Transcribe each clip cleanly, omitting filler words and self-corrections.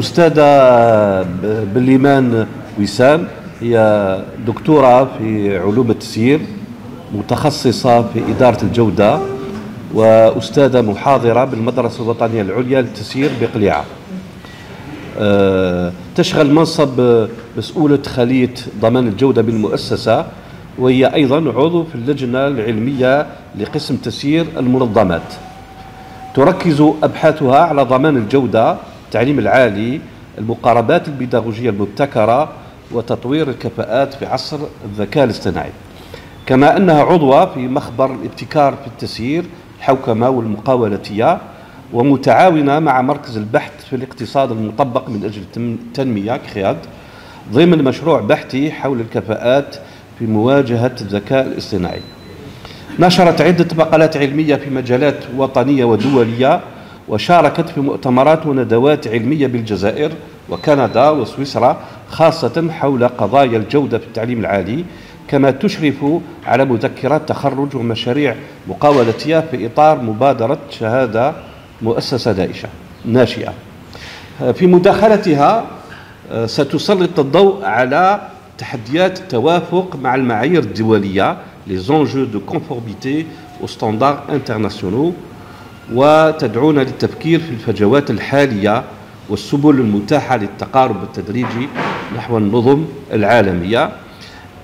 الأستاذة بالليمان وسام هي دكتورة في علوم التسيير، متخصصة في إدارة الجودة، وأستاذة محاضرة بالمدرسة الوطنية العليا للتسيير بقليعة. تشغل منصب مسؤولة خلية ضمان الجودة بالمؤسسة، وهي أيضا عضو في اللجنة العلمية لقسم تسيير المنظمات. تركز أبحاثها على ضمان الجودة، التعليم العالي، المقاربات البيداغوجية المبتكرة، وتطوير الكفاءات في عصر الذكاء الاصطناعي. كما أنها عضوة في مخبر الابتكار في التسيير، الحوكمة والمقاولاتية، ومتعاونة مع مركز البحث في الاقتصاد المطبق من أجل التنمية كخياد ضمن مشروع بحثي حول الكفاءات في مواجهة الذكاء الاصطناعي. نشرت عدة مقالات علمية في مجالات وطنية ودولية، وشاركت في مؤتمرات وندوات علمية بالجزائر وكندا وسويسرا، خاصة حول قضايا الجودة في التعليم العالي. كما تشرف على مذكرات تخرج ومشاريع مقاولاتية في إطار مبادرة شهادة مؤسسة ناشئة. في مداخلتها ستسلط الضوء على تحديات التوافق مع المعايير الدولية، les enjeux de conformité aux standards internationaux، وتدعونا للتفكير في الفجوات الحالية والسبل المتاحة للتقارب التدريجي نحو النظم العالمية.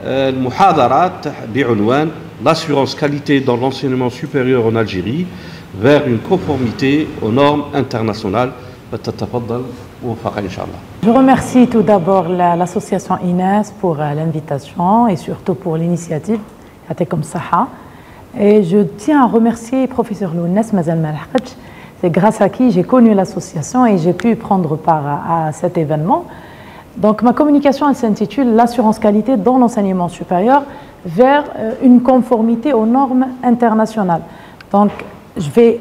المحاضرة بعنوان L'assurance qualité dans l'enseignement supérieur en Algérie vers une conformité aux normes internationales. فتتفضل موفقة إن شاء الله. Je remercie tout d'abord l'association INES pour l'invitation et surtout pour l'initiative. Et je tiens à remercier professeur Lounès Mazal Malhaj. C'est grâce à qui j'ai connu l'association et j'ai pu prendre part à cet événement. Donc ma communication s'intitule L'assurance qualité dans l'enseignement supérieur vers une conformité aux normes internationales. Donc je vais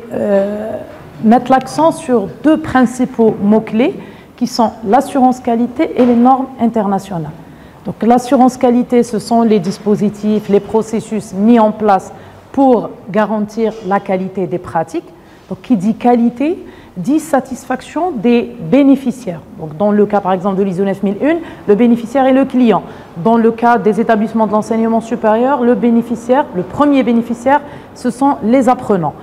mettre l'accent sur deux principaux mots-clés qui sont l'assurance qualité et les normes internationales. Donc l'assurance qualité, ce sont les dispositifs, les processus mis en place pour garantir la qualité des pratiques. Donc qui dit qualité, dit satisfaction des bénéficiaires. Donc dans le cas par exemple de l'ISO 9001, le bénéficiaire est le client. Dans le cas des établissements de l'enseignement supérieur, le bénéficiaire, le premier bénéficiaire, ce sont les apprenants.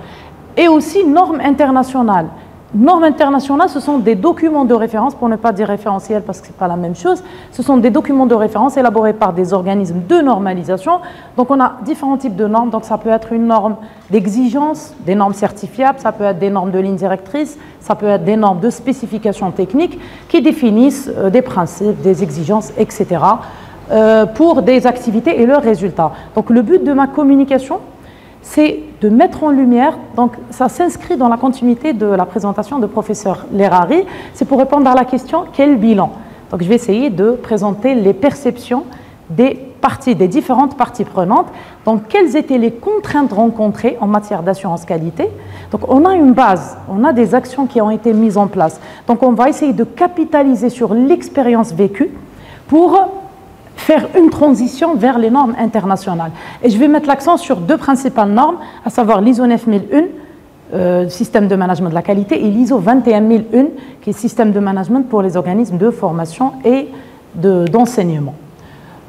Et aussi normes internationales. Normes internationales, ce sont des documents de référence, pour ne pas dire référentiels parce que ce n'est pas la même chose. Ce sont des documents de référence élaborés par des organismes de normalisation. Donc on a différents types de normes. Donc ça peut être une norme d'exigence, des normes certifiables, ça peut être des normes de ligne directrice, ça peut être des normes de spécifications techniques qui définissent des principes, des exigences, etc. Pour des activités et leurs résultats. Donc le but de ma communication, c'est de mettre en lumière, donc ça s'inscrit dans la continuité de la présentation de professeur Lerari, c'est pour répondre à la question quel bilan. Donc je vais essayer de présenter les perceptions des parties, des différentes parties prenantes. Donc quelles étaient les contraintes rencontrées en matière d'assurance qualité. Donc on a une base, on a des actions qui ont été mises en place. Donc on va essayer de capitaliser sur l'expérience vécue pour faire une transition vers les normes internationales. Et je vais mettre l'accent sur deux principales normes, à savoir l'ISO 9001, système de management de la qualité, et l'ISO 21001, qui est système de management pour les organismes de formation et d'enseignement.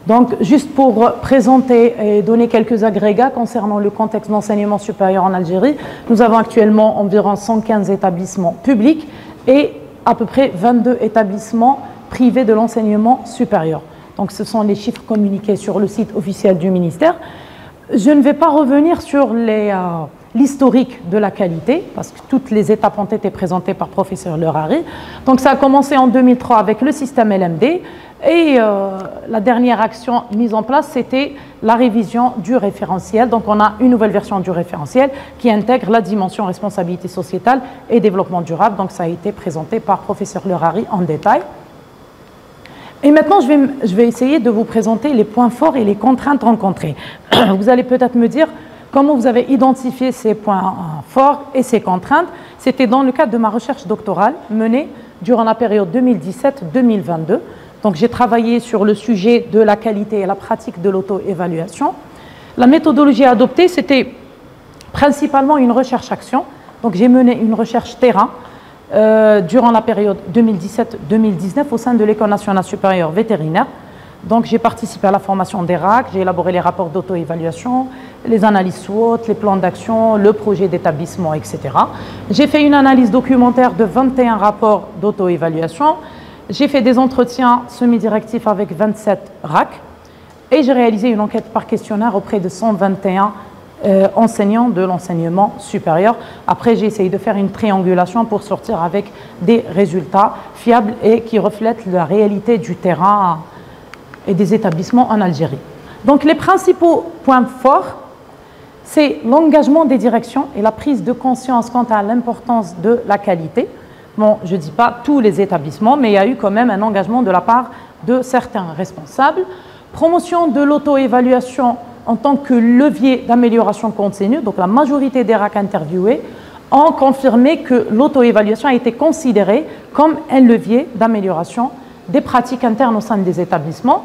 Donc, juste pour présenter et donner quelques agrégats concernant le contexte d'enseignement supérieur en Algérie, nous avons actuellement environ 115 établissements publics et à peu près 22 établissements privés de l'enseignement supérieur. Donc ce sont les chiffres communiqués sur le site officiel du ministère. Je ne vais pas revenir sur l'historique de la qualité, parce que toutes les étapes ont été présentées par professeur Lerari. Donc ça a commencé en 2003 avec le système LMD, et la dernière action mise en place, c'était la révision du référentiel. Donc on a une nouvelle version du référentiel qui intègre la dimension responsabilité sociétale et développement durable. Donc ça a été présenté par professeur Lerari en détail. Et maintenant, je vais essayer de vous présenter les points forts et les contraintes rencontrées. Vous allez peut-être me dire comment vous avez identifié ces points forts et ces contraintes. C'était dans le cadre de ma recherche doctorale menée durant la période 2017-2022. Donc j'ai travaillé sur le sujet de la qualité et la pratique de l'auto-évaluation. La méthodologie adoptée, c'était principalement une recherche-action. Donc j'ai mené une recherche terrain durant la période 2017-2019 au sein de l'École nationale supérieure vétérinaire. Donc j'ai participé à la formation des RAC, j'ai élaboré les rapports d'auto-évaluation, les analyses SWOT, les plans d'action, le projet d'établissement, etc. J'ai fait une analyse documentaire de 21 rapports d'auto-évaluation. J'ai fait des entretiens semi-directifs avec 27 RAC et j'ai réalisé une enquête par questionnaire auprès de 121 enseignants de l'enseignement supérieur. Après, j'ai essayé de faire une triangulation pour sortir avec des résultats fiables et qui reflètent la réalité du terrain et des établissements en Algérie. Donc, les principaux points forts, c'est l'engagement des directions et la prise de conscience quant à l'importance de la qualité. Bon, je ne dis pas tous les établissements, mais il y a eu quand même un engagement de la part de certains responsables. Promotion de l'auto-évaluation en tant que levier d'amélioration continue. Donc, la majorité des RAC interviewés ont confirmé que l'auto-évaluation a été considérée comme un levier d'amélioration des pratiques internes au sein des établissements.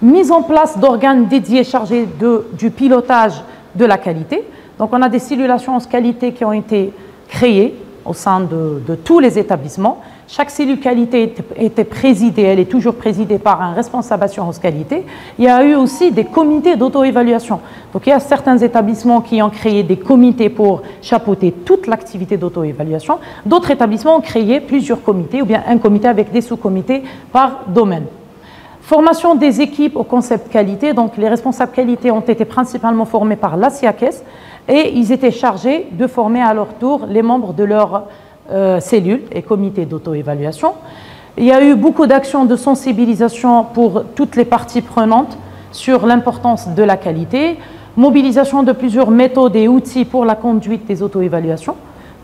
Mise en place d'organes dédiés chargés du pilotage de la qualité. Donc, on a des cellules assurance qualité qui ont été créées au sein de tous les établissements. Chaque cellule qualité était présidée, elle est toujours présidée par un responsable assurance qualité. Il y a eu aussi des comités d'auto-évaluation. Donc il y a certains établissements qui ont créé des comités pour chapeauter toute l'activité d'auto-évaluation. D'autres établissements ont créé plusieurs comités ou bien un comité avec des sous-comités par domaine. Formation des équipes au concept qualité. Donc les responsables qualité ont été principalement formés par la SIACES et ils étaient chargés de former à leur tour les membres de leur cellules et comités d'auto-évaluation. Il y a eu beaucoup d'actions de sensibilisation pour toutes les parties prenantes sur l'importance de la qualité, mobilisation de plusieurs méthodes et outils pour la conduite des auto-évaluations.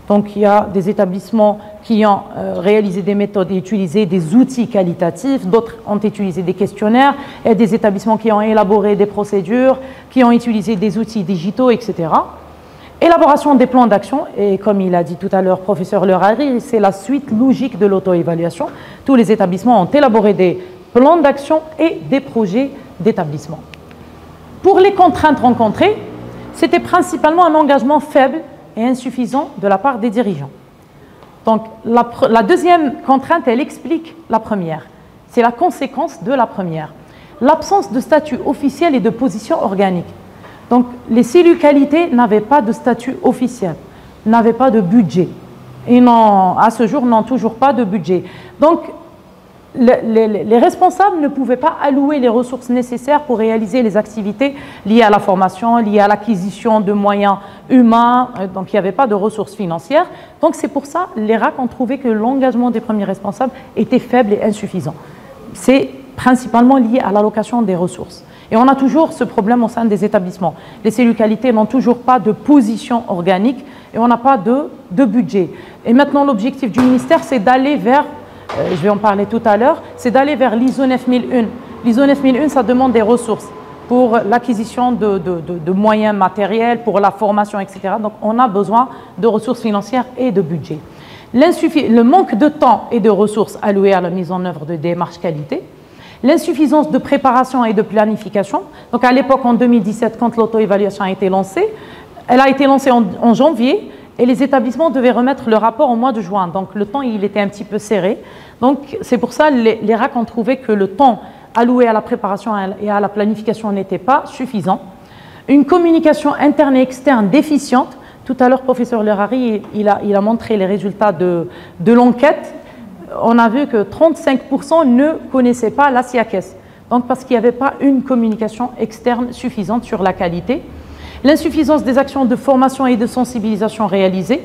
Donc il y a des établissements qui ont réalisé des méthodes et utilisé des outils qualitatifs, d'autres ont utilisé des questionnaires, et des établissements qui ont élaboré des procédures, qui ont utilisé des outils digitaux, etc. Élaboration des plans d'action, et comme il a dit tout à l'heure, professeur Lerari, c'est la suite logique de l'auto-évaluation. Tous les établissements ont élaboré des plans d'action et des projets d'établissement. Pour les contraintes rencontrées, c'était principalement un engagement faible et insuffisant de la part des dirigeants. Donc la deuxième contrainte, elle explique la première. C'est la conséquence de la première. L'absence de statut officiel et de position organique. Donc, les cellules qualité n'avaient pas de statut officiel, n'avaient pas de budget. Et à ce jour, n'ont toujours pas de budget. Donc, les responsables ne pouvaient pas allouer les ressources nécessaires pour réaliser les activités liées à la formation, liées à l'acquisition de moyens humains. Donc, il n'y avait pas de ressources financières. Donc, c'est pour ça que les RAC ont trouvé que l'engagement des premiers responsables était faible et insuffisant. C'est principalement lié à l'allocation des ressources. Et on a toujours ce problème au sein des établissements. Les cellules qualité n'ont toujours pas de position organique et on n'a pas de budget. Et maintenant, l'objectif du ministère, c'est d'aller vers, je vais en parler tout à l'heure, c'est d'aller vers l'ISO 9001. L'ISO 9001, ça demande des ressources pour l'acquisition de moyens matériels, pour la formation, etc. Donc, on a besoin de ressources financières et de budget. Le manque de temps et de ressources allouées à la mise en œuvre de démarches qualité. L'insuffisance de préparation et de planification. Donc à l'époque, en 2017, quand l'auto-évaluation a été lancée, elle a été lancée en janvier et les établissements devaient remettre le rapport au mois de juin. Donc le temps, il était un petit peu serré. Donc c'est pour ça que les RAC ont trouvé que le temps alloué à la préparation et à la planification n'était pas suffisant. Une communication interne et externe déficiente. Tout à l'heure, professeur Lerari, il a montré les résultats de l'enquête. On a vu que 35% ne connaissaient pas la SIACES, donc parce qu'il n'y avait pas une communication externe suffisante sur la qualité. L'insuffisance des actions de formation et de sensibilisation réalisées,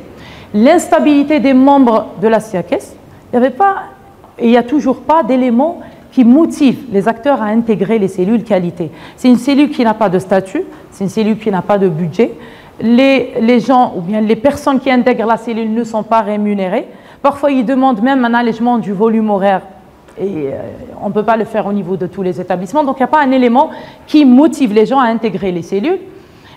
l'instabilité des membres de la SIACES, il n'y avait pas, et il n'y a toujours pas d'éléments qui motivent les acteurs à intégrer les cellules qualité. C'est une cellule qui n'a pas de statut, c'est une cellule qui n'a pas de budget. Les gens ou bien les personnes qui intègrent la cellule ne sont pas rémunérées. Parfois, ils demandent même un allègement du volume horaire et on ne peut pas le faire au niveau de tous les établissements. Donc, il n'y a pas un élément qui motive les gens à intégrer les cellules.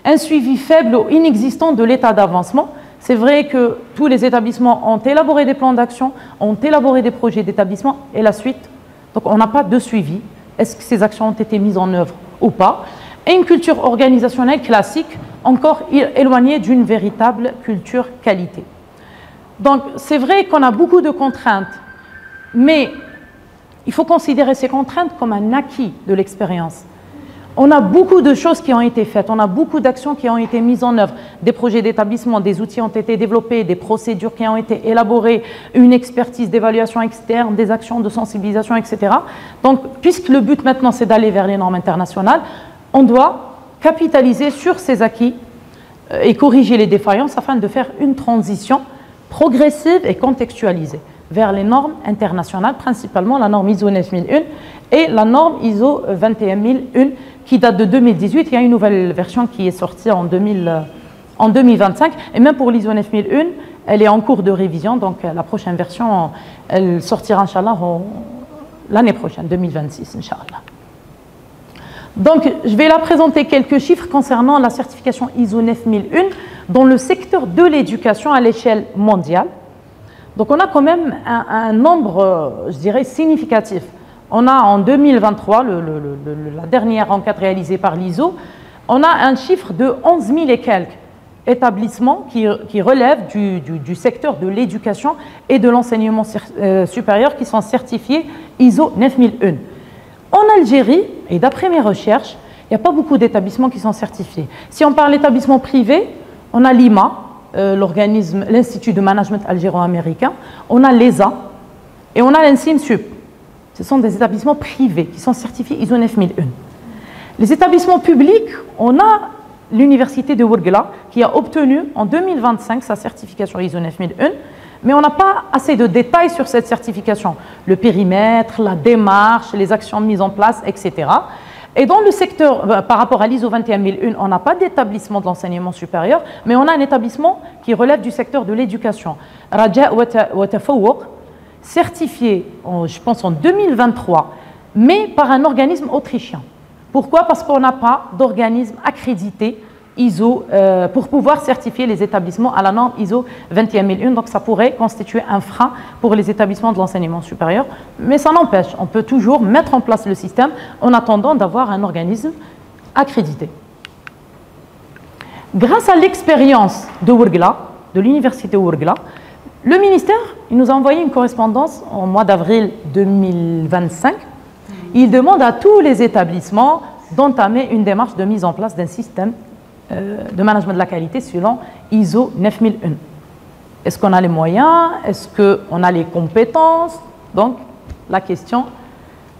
Un suivi faible ou inexistant de l'état d'avancement. C'est vrai que tous les établissements ont élaboré des plans d'action, ont élaboré des projets d'établissement et la suite. Donc, on n'a pas de suivi. Est-ce que ces actions ont été mises en œuvre ou pas? Et une culture organisationnelle classique, encore éloignée d'une véritable culture qualité. Donc, c'est vrai qu'on a beaucoup de contraintes, mais il faut considérer ces contraintes comme un acquis de l'expérience. On a beaucoup de choses qui ont été faites, on a beaucoup d'actions qui ont été mises en œuvre, des projets d'établissement, des outils ont été développés, des procédures qui ont été élaborées, une expertise d'évaluation externe, des actions de sensibilisation, etc. Donc, puisque le but maintenant c'est d'aller vers les normes internationales, on doit capitaliser sur ces acquis et corriger les défaillances afin de faire une transition progressive et contextualisée vers les normes internationales, principalement la norme ISO 9001 et la norme ISO 21001 qui date de 2018. Il y a une nouvelle version qui est sortie en 2025 et même pour l'ISO 9001, elle est en cours de révision, donc la prochaine version, elle sortira, Inch'Allah, l'année prochaine, 2026, Inch'Allah. Donc, je vais la présenter quelques chiffres concernant la certification ISO 9001 dans le secteur de l'éducation à l'échelle mondiale. Donc, on a quand même un nombre, je dirais, significatif. On a en 2023, la dernière enquête réalisée par l'ISO, on a un chiffre de 11 000 et quelques établissements qui relèvent du secteur de l'éducation et de l'enseignement supérieur qui sont certifiés ISO 9001. En Algérie, et d'après mes recherches, il n'y a pas beaucoup d'établissements qui sont certifiés. Si on parle d'établissements privés, on a l'IMA, l'Institut de Management algéro-américain, on a l'ESA et on a l'INSIMSUP. Ce sont des établissements privés qui sont certifiés ISO 9001. Les établissements publics, on a l'université de Ouargla qui a obtenu en 2025 sa certification ISO 9001, mais on n'a pas assez de détails sur cette certification, le périmètre, la démarche, les actions mises en place, etc. Et dans le secteur, par rapport à l'ISO 21001, on n'a pas d'établissement de l'enseignement supérieur, mais on a un établissement qui relève du secteur de l'éducation. Raja wa Tafawuq, certifié, je pense, en 2023, mais par un organisme autrichien. Pourquoi? Parce qu'on n'a pas d'organisme accrédité ISO pour pouvoir certifier les établissements à la norme ISO 21001. Donc, ça pourrait constituer un frein pour les établissements de l'enseignement supérieur. Mais ça n'empêche, on peut toujours mettre en place le système en attendant d'avoir un organisme accrédité. Grâce à l'expérience de Ouargla, de l'université Ouargla, le ministère il nous a envoyé une correspondance en mois d'avril 2025. Il demande à tous les établissements d'entamer une démarche de mise en place d'un système de management de la qualité selon ISO 9001. Est-ce qu'on a les moyens? Est-ce qu'on a les compétences? Donc, la question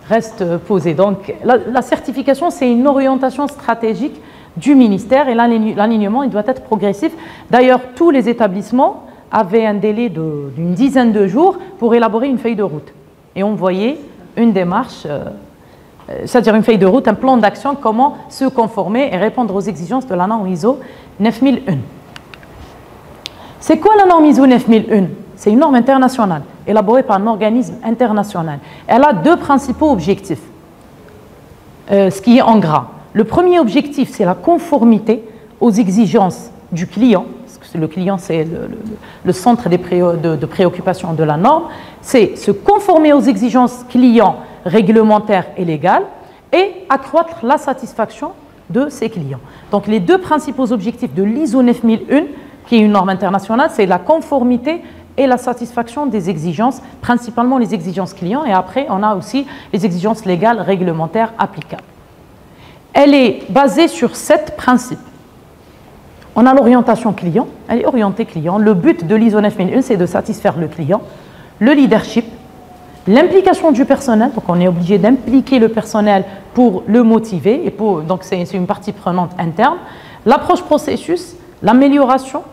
reste posée. Donc, la certification, c'est une orientation stratégique du ministère et l'alignement, il doit être progressif. D'ailleurs, tous les établissements avaient un délai d'une dizaine de jours pour élaborer une feuille de route et envoyer une démarche, c'est-à-dire une feuille de route, un plan d'action, comment se conformer et répondre aux exigences de la norme ISO 9001. C'est quoi la norme ISO 9001? C'est une norme internationale, élaborée par un organisme international. Elle a deux principaux objectifs, ce qui est en gras. Le premier objectif, c'est la conformité aux exigences du client, parce que le client, c'est le centre de préoccupation de la norme, c'est se conformer aux exigences clients réglementaires et légales et accroître la satisfaction de ses clients. Donc, les deux principaux objectifs de l'ISO 9001, qui est une norme internationale, c'est la conformité et la satisfaction des exigences, principalement les exigences clients, et après, on a aussi les exigences légales réglementaires applicables. Elle est basée sur 7 principes. On a l'orientation client, elle est orientée client. Le but de l'ISO 9001, c'est de satisfaire le client. Le leadership, l'implication du personnel, donc on est obligé d'impliquer le personnel pour le motiver, et donc c'est une partie prenante interne. L'approche processus, l'amélioration,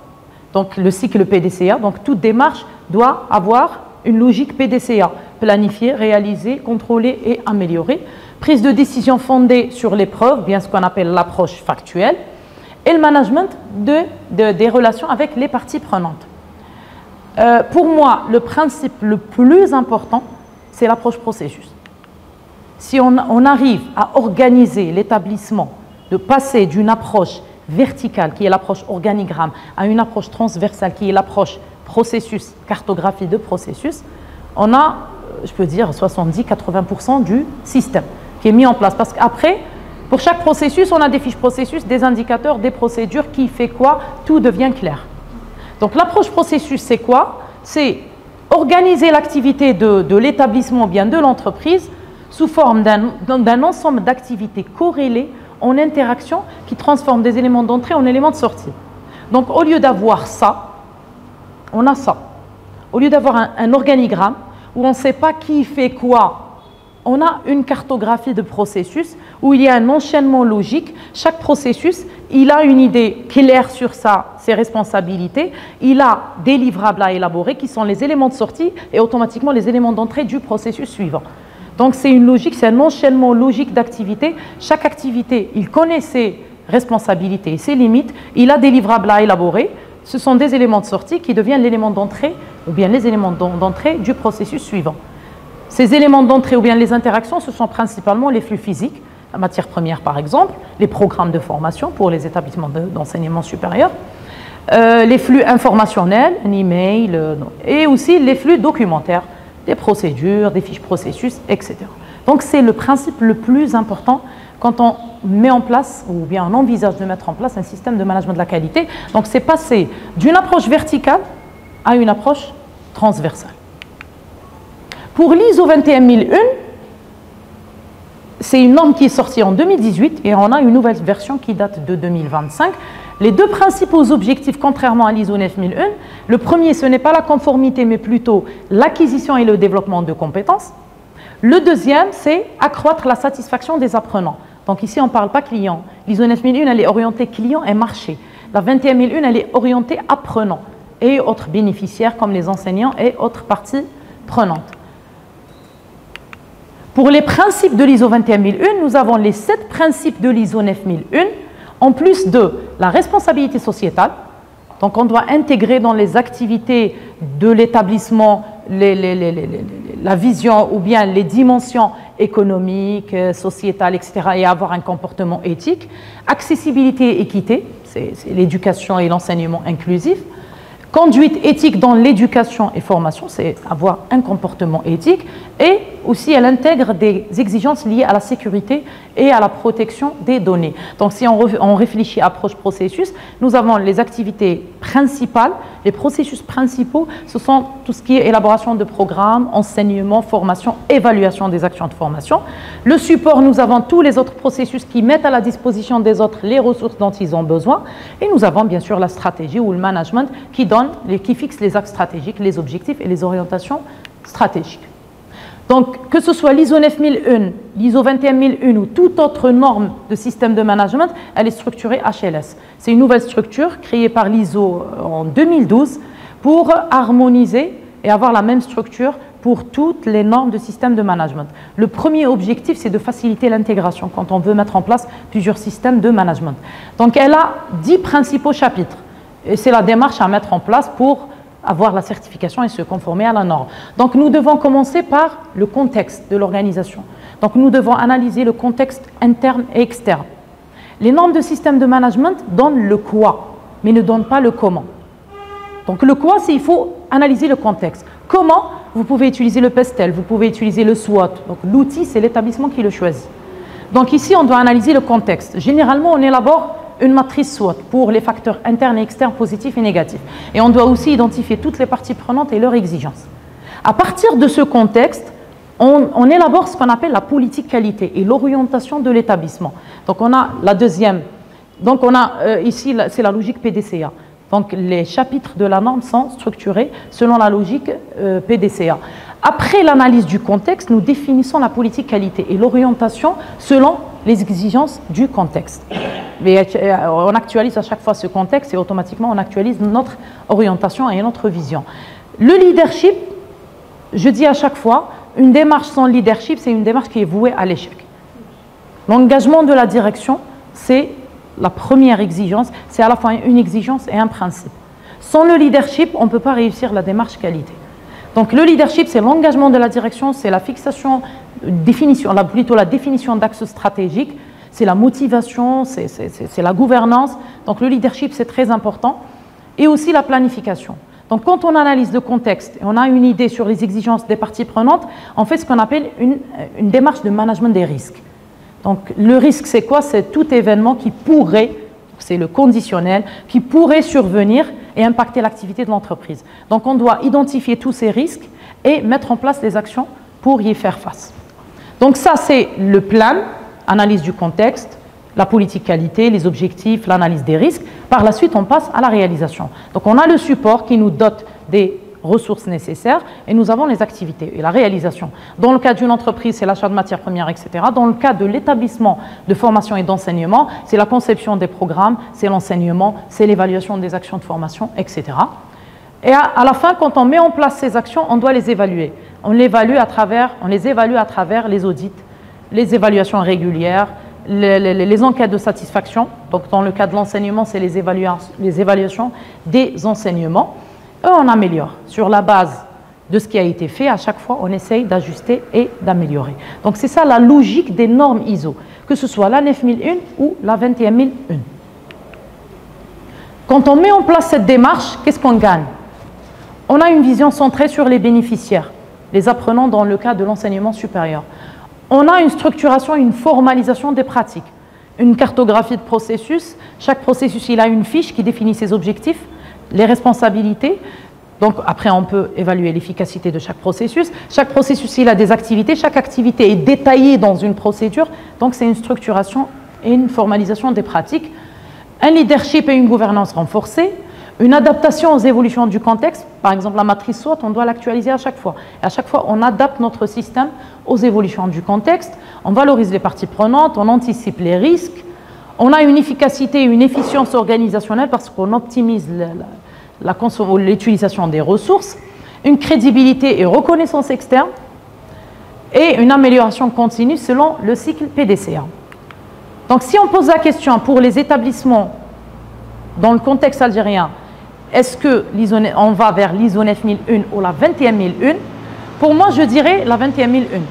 donc le cycle PDCA, donc toute démarche doit avoir une logique PDCA, planifier, réaliser, contrôler et améliorer. Prise de décision fondée sur les preuves, bien ce qu'on appelle l'approche factuelle, et le management des relations avec les parties prenantes. Pour moi, le principe le plus important, c'est l'approche processus. Si on arrive à organiser l'établissement, de passer d'une approche verticale, qui est l'approche organigramme, à une approche transversale, qui est l'approche processus, cartographie de processus, on a, je peux dire, 70-80% du système qui est mis en place. Parce qu'après, pour chaque processus, on a des fiches processus, des indicateurs, des procédures, qui fait quoi, tout devient clair. Donc l'approche processus, c'est quoi? c'est organiser l'activité de l'établissement ou bien de l'entreprise sous forme d'un ensemble d'activités corrélées en interaction qui transforment des éléments d'entrée en éléments de sortie. Donc, au lieu d'avoir ça, on a ça. Au lieu d'avoir un organigramme où on ne sait pas qui fait quoi, on a une cartographie de processus où il y a un enchaînement logique. Chaque processus, il a une idée claire sur ses responsabilités. Il a des livrables à élaborer qui sont les éléments de sortie et automatiquement les éléments d'entrée du processus suivant. Donc, c'est une logique, c'est un enchaînement logique d'activités. Chaque activité, il connaît ses responsabilités et ses limites. Il a des livrables à élaborer. Ce sont des éléments de sortie qui deviennent l'élément d'entrée ou bien les éléments d'entrée du processus suivant. Ces éléments d'entrée ou bien les interactions, ce sont principalement les flux physiques, la matière première par exemple, les programmes de formation pour les établissements d'enseignement supérieur, les flux informationnels, un email, et aussi les flux documentaires, des procédures, des fiches processus, etc. Donc c'est le principe le plus important quand on met en place, ou bien on envisage de mettre en place un système de management de la qualité. Donc c'est passer d'une approche verticale à une approche transversale. Pour l'ISO 21001, c'est une norme qui est sortie en 2018 et on a une nouvelle version qui date de 2025. Les deux principaux objectifs, contrairement à l'ISO 9001, le premier, ce n'est pas la conformité, mais plutôt l'acquisition et le développement de compétences. Le deuxième, c'est accroître la satisfaction des apprenants. Donc ici, on ne parle pas client. L'ISO 9001, elle est orientée client et marché. La 21001, elle est orientée apprenant et autres bénéficiaires comme les enseignants et autres parties prenantes. Pour les principes de l'ISO 21001, nous avons les 7 principes de l'ISO 9001, en plus de la responsabilité sociétale. Donc, on doit intégrer dans les activités de l'établissement la vision ou bien les dimensions économiques, sociétales, etc. et avoir un comportement éthique. Accessibilité et équité, c'est l'éducation et l'enseignement inclusif. Conduite éthique dans l'éducation et formation, c'est avoir un comportement éthique. Et aussi, elle intègre des exigences liées à la sécurité et à la protection des données. Donc, si on réfléchit à approche processus, nous avons les activités principales, les processus principaux, ce sont tout ce qui est élaboration de programmes, enseignement, formation, évaluation des actions de formation. Le support, nous avons tous les autres processus qui mettent à la disposition des autres les ressources dont ils ont besoin. Et nous avons bien sûr la stratégie ou le management qui fixe les axes stratégiques, les objectifs et les orientations stratégiques. Donc, que ce soit l'ISO 9001, l'ISO 21001 ou toute autre norme de système de management, elle est structurée HLS. C'est une nouvelle structure créée par l'ISO en 2012 pour harmoniser et avoir la même structure pour toutes les normes de système de management. Le premier objectif, c'est de faciliter l'intégration quand on veut mettre en place plusieurs systèmes de management. Donc, elle a 10 principaux chapitres. Et c'est la démarche à mettre en place pour avoir la certification et se conformer à la norme. Donc, nous devons commencer par le contexte de l'organisation. Donc, nous devons analyser le contexte interne et externe. Les normes de système de management donnent le quoi, mais ne donnent pas le comment. Donc, le quoi, c'est il faut analyser le contexte. Comment? Vous pouvez utiliser le PESTEL, vous pouvez utiliser le SWOT. Donc, l'outil, c'est l'établissement qui le choisit. Donc, ici, on doit analyser le contexte. Généralement, on élabore une matrice SWOT pour les facteurs internes et externes positifs et négatifs. Et on doit aussi identifier toutes les parties prenantes et leurs exigences. À partir de ce contexte, on élabore ce qu'on appelle la politique qualité et l'orientation de l'établissement. Donc, on a la deuxième. Donc, on a ici, c'est la logique PDCA. Donc, les chapitres de la norme sont structurés selon la logique PDCA. Après l'analyse du contexte, nous définissons la politique qualité et l'orientation selon les exigences du contexte. Mais on actualise à chaque fois ce contexte et automatiquement on actualise notre orientation et notre vision. Le leadership, je dis à chaque fois, une démarche sans leadership, c'est une démarche qui est vouée à l'échec. L'engagement de la direction, c'est la première exigence, c'est à la fois une exigence et un principe. Sans le leadership, on ne peut pas réussir la démarche qualité. Donc le leadership, c'est l'engagement de la direction, c'est la fixation, plutôt la définition d'axes stratégiques, c'est la motivation, c'est la gouvernance. Donc le leadership, c'est très important. Et aussi la planification. Donc quand on analyse le contexte et on a une idée sur les exigences des parties prenantes, on fait ce qu'on appelle une démarche de management des risques. Donc le risque, c'est quoi? C'est tout événement qui pourrait, c'est le conditionnel, qui pourrait survenir et impacter l'activité de l'entreprise. Donc on doit identifier tous ces risques et mettre en place les actions pour y faire face. Donc ça c'est le plan, analyse du contexte, la politique qualité, les objectifs, l'analyse des risques. Par la suite on passe à la réalisation. Donc on a le support qui nous dote des ressources nécessaires et nous avons les activités et la réalisation. Dans le cas d'une entreprise, c'est l'achat de matières premières, etc. Dans le cas de l'établissement de formation et d'enseignement, c'est la conception des programmes, c'est l'enseignement, c'est l'évaluation des actions de formation, etc. Et à la fin, quand on met en place ces actions, on doit les évaluer. On les évalue à travers les audits, les évaluations régulières, les enquêtes de satisfaction. Donc dans le cas de l'enseignement, c'est les évaluations des enseignements. Et on améliore. Sur la base de ce qui a été fait, à chaque fois, on essaye d'ajuster et d'améliorer. Donc c'est ça la logique des normes ISO, que ce soit la 9001 ou la 21001. Quand on met en place cette démarche, qu'est-ce qu'on gagne? On a une vision centrée sur les bénéficiaires, les apprenants dans le cas de l'enseignement supérieur. On a une structuration, une formalisation des pratiques, une cartographie de processus. Chaque processus, il a une fiche qui définit ses objectifs, les responsabilités. Donc après, on peut évaluer l'efficacité de chaque processus. Chaque processus, il a des activités. Chaque activité est détaillée dans une procédure. Donc c'est une structuration et une formalisation des pratiques. Un leadership et une gouvernance renforcée. Une adaptation aux évolutions du contexte. Par exemple, la matrice SWOT, on doit l'actualiser à chaque fois. Et à chaque fois, on adapte notre système aux évolutions du contexte. On valorise les parties prenantes, on anticipe les risques. On a une efficacité et une efficience organisationnelle parce qu'on optimise l'utilisation des ressources, une crédibilité et reconnaissance externe et une amélioration continue selon le cycle PDCA. Donc si on pose la question pour les établissements dans le contexte algérien, est-ce qu'on va vers l'ISO 9001 ou la 21001? Pour moi, je dirais la 21001.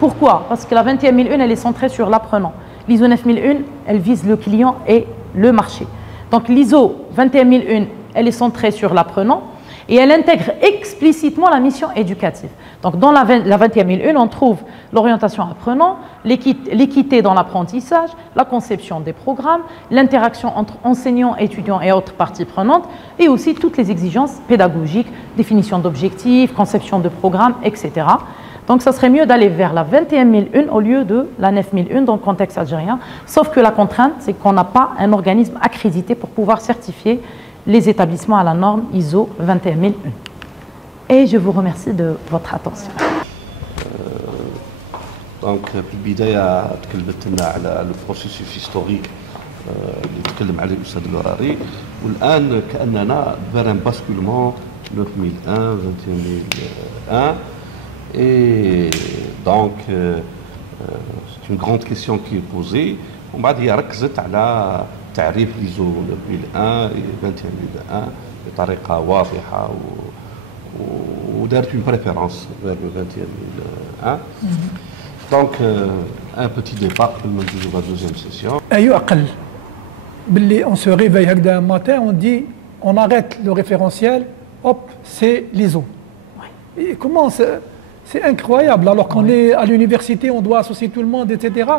Pourquoi? Parce que la 21001, elle est centrée sur l'apprenant. L'ISO 9001, elle vise le client et le marché. Donc l'ISO 21001, elle est centrée sur l'apprenant et elle intègre explicitement la mission éducative. Donc dans la 21001, on trouve l'orientation apprenant, l'équité dans l'apprentissage, la conception des programmes, l'interaction entre enseignants, étudiants et autres parties prenantes, et aussi toutes les exigences pédagogiques, définition d'objectifs, conception de programmes, etc. Donc ça serait mieux d'aller vers la 21001 au lieu de la 9001 dans le contexte algérien, sauf que la contrainte, c'est qu'on n'a pas un organisme accrédité pour pouvoir certifier les établissements à la norme ISO 21001. Et je vous remercie de votre attention. دونك في البدايه تكلمت لنا على البروسيسوس هيستوريك اللي تكلم عليه الاستاذ الوراري، والان كاننا فير ان باسكولمون 9001 21001 et donc c'est une grande question qui est posée. ومن بعد هي ركزت على تعريف ليزو 2001 21001 بطريقه واضحه ودارت une préférence vers le 21001. Donc, un petit départ pour la deuxième session. On se réveille un matin, on dit, on arrête le référentiel, hop, c'est l'ISO. Et comment c'est incroyable, alors qu'on est à l'université, on doit associer tout le monde, etc.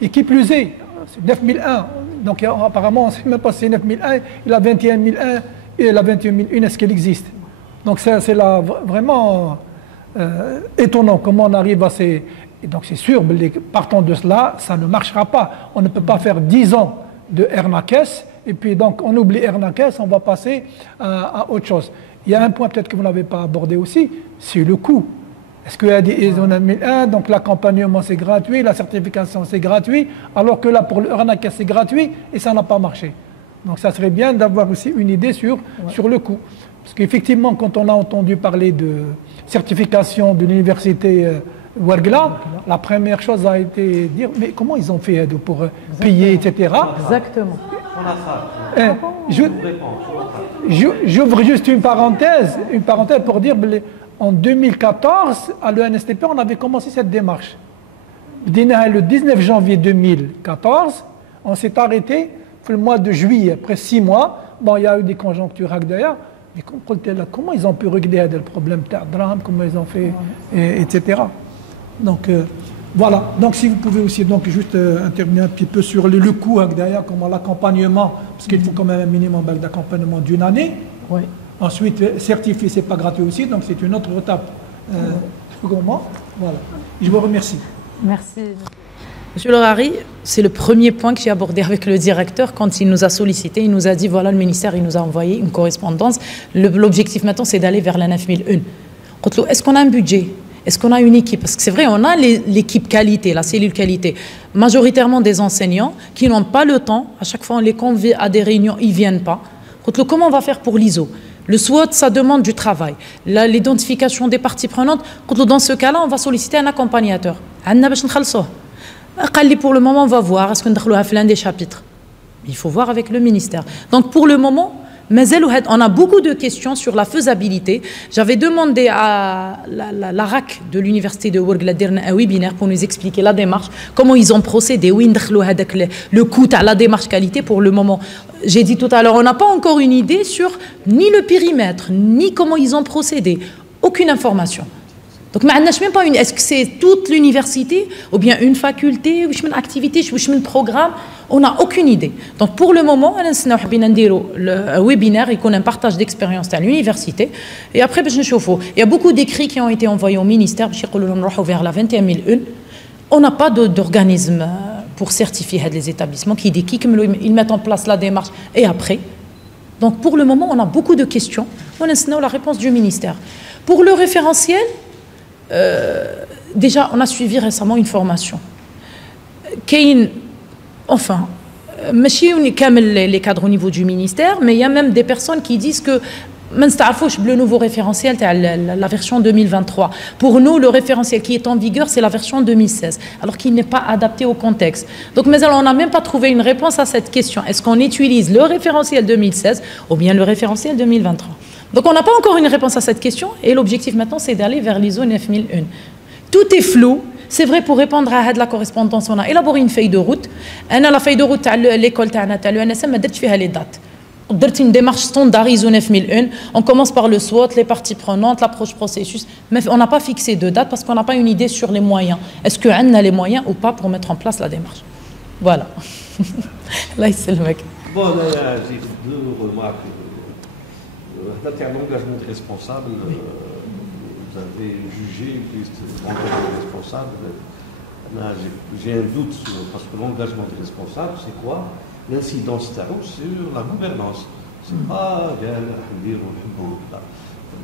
Et qui plus est, c'est 9001. Donc apparemment, on ne sait même pas si c'est 9001, et la 21001 et la 21001, est-ce qu'elle existe? Donc c'est là vraiment étonnant comment on arrive à ces... Et donc c'est sûr, partant de cela, ça ne marchera pas. On ne peut pas faire 10 ans de RNACES, et puis donc on oublie RNACES, on va passer à autre chose. Il y a un point peut-être que vous n'avez pas abordé aussi, c'est le coût. Est-ce qu'il y a des ISO 9001, donc l'accompagnement c'est gratuit, la certification c'est gratuit, alors que là pour le RNACES c'est gratuit et ça n'a pas marché. Donc ça serait bien d'avoir aussi une idée sur le coût. Parce qu'effectivement, quand on a entendu parler de certification de l'université Ouargla, la première chose a été de dire, mais comment ils ont fait pour payer, etc. Exactement. J'ouvre juste une parenthèse pour dire, en 2014, à l'ENSTP, on avait commencé cette démarche. Le 19 janvier 2014, on s'est arrêté le mois de juillet, après 6 mois. Bon, il y a eu des conjonctures d'ailleurs, mais comment ils ont pu régler le problème de drame, comment ils ont fait, etc. Donc voilà, donc si vous pouvez aussi donc juste intervenir un petit peu sur le coût d'ailleurs, comment l'accompagnement, parce qu'il faut quand même un minimum d'accompagnement d'une année, Oui. Ensuite, certifié, c'est pas gratuit aussi, donc c'est une autre étape. Voilà. Je vous remercie. Merci. Monsieur Lohari, c'est le premier point que j'ai abordé avec le directeur quand il nous a sollicité. Il nous a dit, voilà, le ministère, il nous a envoyé une correspondance. L'objectif maintenant, c'est d'aller vers la 9001. Est-ce qu'on a un budget? Est-ce qu'on a une équipe? Parce que c'est vrai, on a l'équipe qualité, la cellule qualité, majoritairement des enseignants qui n'ont pas le temps. À chaque fois, on les convie à des réunions, ils ne viennent pas. Comment on va faire pour l'ISO? Le SWOT, ça demande du travail. L'identification des parties prenantes, dans ce cas-là, on va solliciter un accompagnateur. Pour le moment, on va voir, est-ce qu'on a l'un des chapitres? Il faut voir avec le ministère. Donc pour le moment, on a beaucoup de questions sur la faisabilité. J'avais demandé à la RAC de l'université de Ouargla un webinaire pour nous expliquer la démarche, comment ils ont procédé, le coût à la démarche qualité. Pour le moment, j'ai dit tout à l'heure, on n'a pas encore une idée sur ni le périmètre, ni comment ils ont procédé. Aucune information. Donc, même pas est-ce que c'est toute l'université ou bien une faculté, ou une activité, ou un programme? On n'a aucune idée. Donc, pour le moment, on a le webinaire et qu'on a un partage d'expérience à l'université. Et après, il y a beaucoup d'écrits qui ont été envoyés au ministère vers la 21001. On n'a pas d'organisme pour certifier les établissements qui dit ils mettent en place la démarche et après. Donc, pour le moment, on a beaucoup de questions. On a la réponse du ministère. Pour le référentiel, déjà, on a suivi récemment une formation. Enfin, les cadres au niveau du ministère, mais il y a même des personnes qui disent que le nouveau référentiel, la version 2023. Pour nous, le référentiel qui est en vigueur, c'est la version 2016, alors qu'il n'est pas adapté au contexte. Donc, mais on n'a même pas trouvé une réponse à cette question. Est-ce qu'on utilise le référentiel 2016 ou bien le référentiel 2023? Donc, on n'a pas encore une réponse à cette question et l'objectif maintenant, c'est d'aller vers l'ISO 9001. Tout est flou. C'est vrai, pour répondre à la correspondance, on a élaboré une feuille de route. La feuille de route de l'école de l'UNSM, on a fait les dates. On a une démarche standard ISO 9001. On commence par le SWOT, les parties prenantes, l'approche processus. Mais on n'a pas fixé de date parce qu'on n'a pas une idée sur les moyens. Est-ce qu'on a les moyens ou pas pour mettre en place la démarche? Voilà. Là, c'est le mec. Bon, là, j'ai deux remarques. Là, tu as un engagement de responsable. Vous avez jugé une liste d'engagement de responsable. Là, j'ai un doute parce que l'engagement de responsable, c'est quoi? L'incidence sur la gouvernance. C'est pas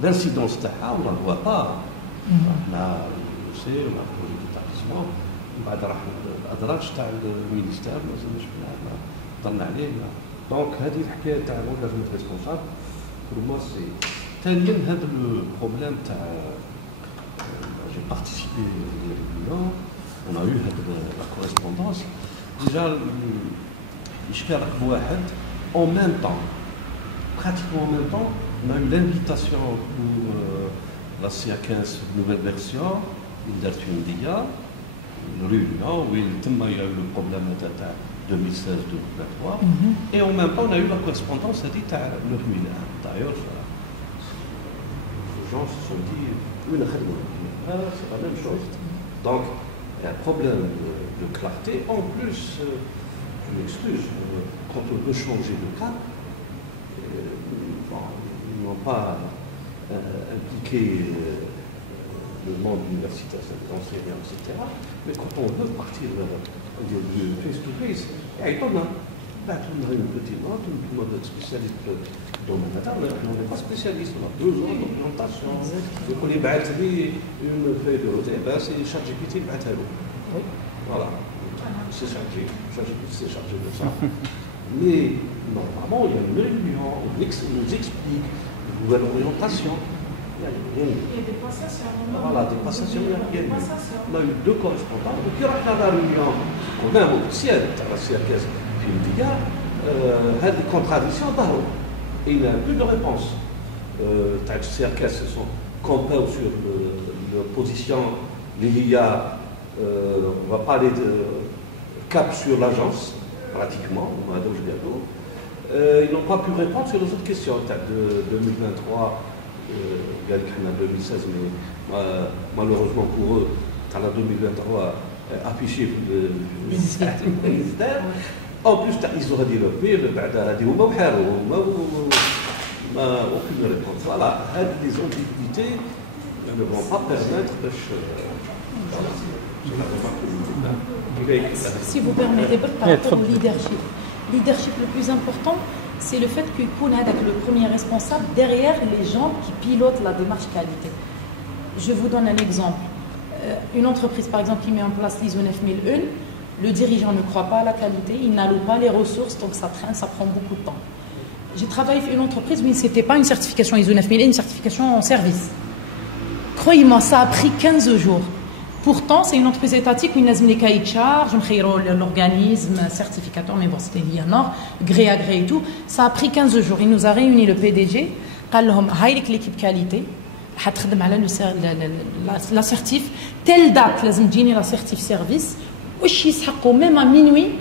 l'incidence, on ne la voit pas. On a le projet d'établissement, l'adresse du ministère, donc, l'engagement de responsable, pour moi, c'est le problème. J'ai participé à des réunions, on a eu la correspondance. Déjà, en même temps, pratiquement en même temps, on a eu l'invitation pour la CA15 nouvelle version, une réunion où il y a eu le problème de 2016-2023, et en même temps, on a eu la correspondance dite à le ruinaire. D'ailleurs, les gens se sont dit, c'est la même chose. Donc, il y a un problème de clarté. En plus, je m'excuse, quand on veut changer de cap, ils n'ont pas impliqué le monde universitaire, les enseignants, etc. Mais quand on veut partir du face-to-face, on a une petite note, une note de spécialiste dans le domaine, mais on n'est pas spécialiste, on a 2 ans d'orientation. Donc on est une feuille de route, c'est ChatGPT, voilà. C'est chargé, c'est chargé de ça. Mais normalement, il y a une réunion, on nous explique une nouvelle orientation. Il y a des passations. Voilà, des passations, il y a rien. On a eu 2 correspondants. Donc il y aura la réunion, quand même officielle, la CRS, puis il y a des contradictions. Et il n'y a plus de réponse. Les CRS se sont campés sur leur position, l'IA. On va parler de cap sur l'agence, pratiquement, ils n'ont pas pu répondre sur les autres questions. De 2023, il y a écrit en 2016, mais malheureusement pour eux, à la 2023 affiché le ministère. En plus, ils auraient dit le pire, aucune réponse. Voilà, les ambiguïtés ne vont pas permettre de... Si vous permettez, par rapport au leadership. Leadership le plus important, c'est le fait qu'il y ait le premier responsable derrière les gens qui pilotent la démarche qualité. Je vous donne un exemple. Une entreprise, par exemple, qui met en place l'ISO 9001, le dirigeant ne croit pas à la qualité, il n'alloue pas les ressources, donc ça traîne, ça prend beaucoup de temps. J'ai travaillé dans une entreprise, mais ce n'était pas une certification ISO 9001, une certification en service. Croyez-moi, ça a pris 15 jours. Pourtant, c'est une entreprise étatique où il y a des cahiers de charges, l'organisme certificateur, mais bon, c'était lié à Nord, gré à gré et tout. Ça a pris 15 jours. Il nous a réuni le PDG, قال لهم هاي لك l'équipe qualité, حتخدم على la certif, telle date لازم تجيني la certif service, واش يسحقوا même à minuit,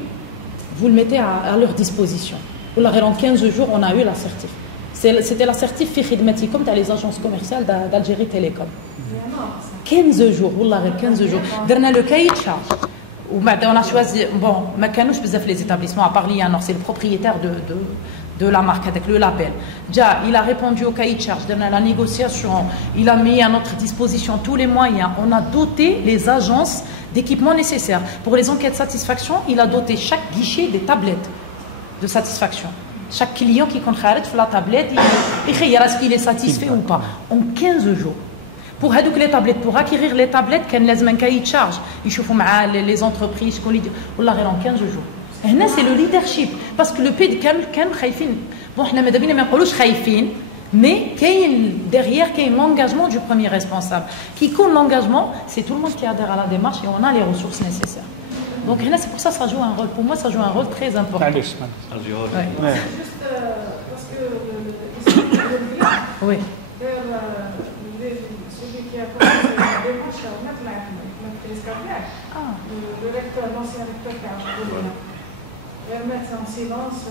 vous le mettez à leur disposition. En 15 jours, on a eu la certif. C'était la certif في خدمتكم تاع les agences commerciales d'Algérie Télécom. 15 jours, والله 15 jours. درنا le cahier de charge. On a choisi, bon, ما كانوش بزاف les établissements, à part l'IANOR, c'est le propriétaire de la marque avec le label. Déjà, il a répondu au cahier de charge, dans la négociation, il a mis à notre disposition tous les moyens. On a doté les agences d'équipements nécessaires. Pour les enquêtes de satisfaction, il a doté chaque guichet des tablettes de satisfaction. Chaque client qui compte la tablette, il regarde est-ce qu'il est satisfait ou pas. En 15 jours. Pour acquérir les tablettes, il y a un cahier de charge. Ils chauffent les entreprises, en 15 jours. Et là, c'est le leadership. Parce que le pays de Kam Khaïfin, bon, on a dit Khaïfin, mais derrière, il y a l'engagement du premier responsable. Qui compte l'engagement, c'est tout le monde qui adhère à la démarche et on a les ressources nécessaires. Donc là, c'est pour ça que ça joue un rôle. Pour moi, ça joue un rôle très important. Ouais. Juste parce que Oui. Celui qui a commencé la démarche, le recteur, l'ancien recteur qui a mettre en silence.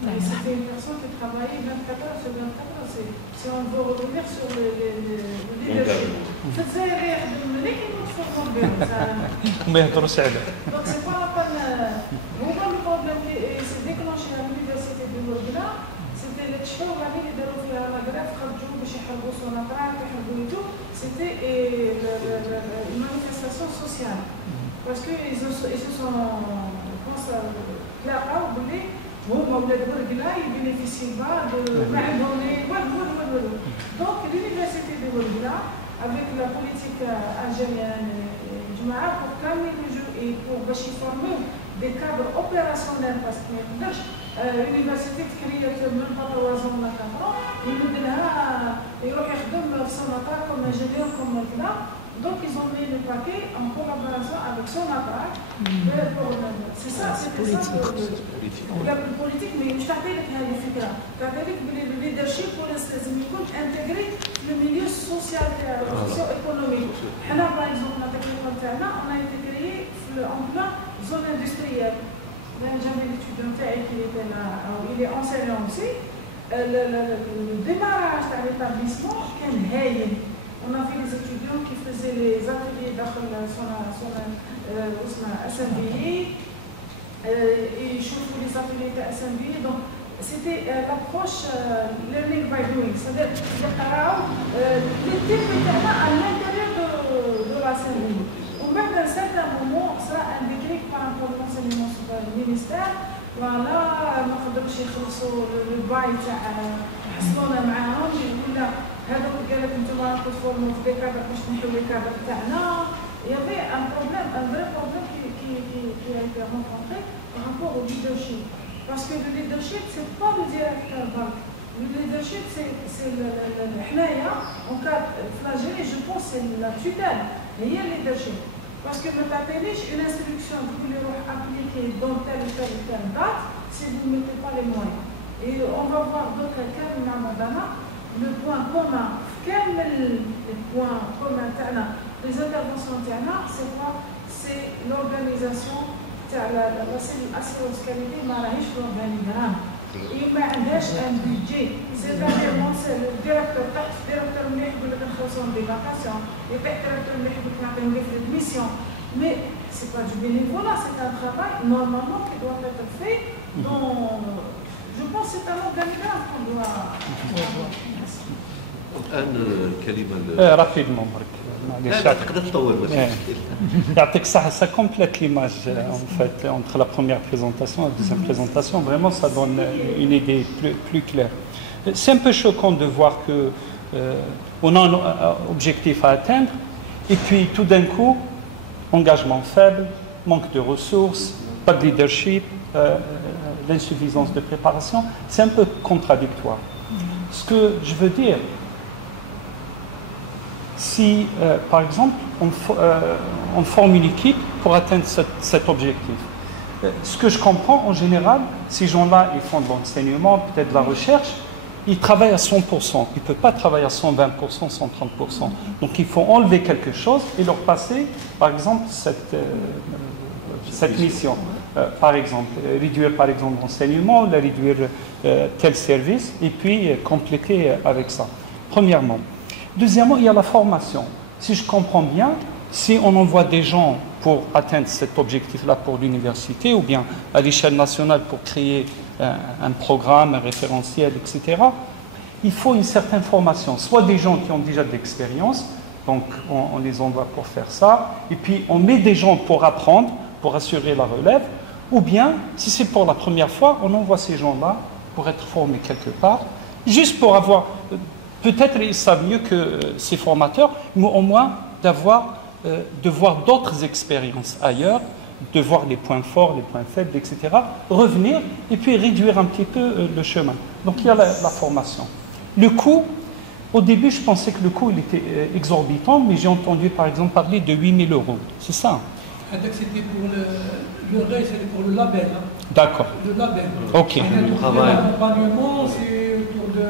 C'était une personne qui travaillait 24 heures sur 24 heures. Si on veut revenir sur le leadership. C'est rire de mener qui nous fait tomber. Donc c'est pas la peine. Le problème qui s'est déclenché à l'université de Mourgna, c'était les tchou qui étaient fait la grève, c'était une manifestation sociale. Parce qu'ils se sont, je pense, là-bas, ils bénéficient pas de donc l'université de Mourgna, avec la politique algérienne, pour calmer le jeu et pour former des cadres opérationnels, parce que l'université qui crée même pas 3 ans ou 4 ans, ils ont Sonata comme ingénieur, comme maintenant. Donc ils ont mis le paquet en collaboration avec Sonata. C'est ça, c'est politique. La politique, mais je t'appelle le leadership pour intégrer le milieu social et socio-économique. Par exemple, on a été créé en plein zone industrielle. J'avais l'étudiant qui était là, il est enseignant aussi. Le démarrage de l'établissement, on a fait des étudiants qui faisaient les ateliers dans SMBI, et ils chauffaient les ateliers de SMBI. Donc, c'était l'approche learning by doing, c'est-à-dire les types à l'intérieur de la SMBI. Ou même à un certain moment, ça a un déclic par rapport à l'enseignement sur le ministère. Voilà, ما قدروش يخلصوا الباي تاع حصلونا معاهم ولا هذوك قال لك انتم راكم تفورموا في ديكادر باش نحيو لي كادر تاعنا. Il y avait un problème, un vrai problème qui a été rencontré par rapport au leadership. Parce que le leadership, ce n'est pas le directeur banque. Le leadership, c'est le en cas flagellé, je pense que c'est la tutelle. Et il y a le leadership. Parce que vous appelez une instruction que vous voulez appliquer dans telle ou telle date si vous ne mettez pas les moyens. Et on va voir d'autres cas, le point commun, les points communs, les interventions c'est quoi? C'est l'organisation, la cellule assurance qualité, l'organigramme. Il m'a un budget, c'est-à-dire c'est le directeur des vacations, le directeur de mission. Mais ce n'est pas du bénévolat, c'est un travail normalement qui doit être fait dans Je pense que c'est un organigramme qu'on doit avoir. الآن الكلمة rapidement برك تقدر تطول ما فيش مشكل. يعطيك الصحة. Ça complète l'image en fait entre la première présentation et la deuxième présentation. Vraiment, ça donne une idée plus claire. C'est un peu choquant de voir que on a un objectif à atteindre et puis tout d'un coup, engagement faible, manque de ressources, pas de leadership, l'insuffisance de préparation. C'est un peu contradictoire. Ce que je veux dire, si, par exemple, on forme une équipe pour atteindre cet objectif. Ce que je comprends, en général, ces gens-là, ils font de l'enseignement, peut-être de la recherche, ils travaillent à 100%. Ils ne peuvent pas travailler à 120%, 130%. Donc, il faut enlever quelque chose et leur passer, par exemple, cette mission. Par exemple, réduire, par exemple, l'enseignement, réduire tel service, et puis compléter avec ça. Premièrement. Deuxièmement, il y a la formation. Si je comprends bien, si on envoie des gens pour atteindre cet objectif-là pour l'université, ou bien à l'échelle nationale pour créer un programme, un référentiel, etc., il faut une certaine formation. Soit des gens qui ont déjà de l'expérience, donc on les envoie pour faire ça, et puis on met des gens pour apprendre, pour assurer la relève, ou bien, si c'est pour la première fois, on envoie ces gens-là pour être formés quelque part, juste pour avoir... Peut-être ils savent mieux que ces formateurs, mais au moins de voir d'autres expériences ailleurs, de voir les points forts, les points faibles, etc. Revenir et puis réduire un petit peu le chemin. Donc il y a la formation. Le coût, au début je pensais que le coût il était exorbitant, mais j'ai entendu par exemple parler de 8 000 €. C'est ça? C'était pour le reste, c'était pour le label. Hein. D'accord. Le label. Ok. L'accompagnement, c'est autour de...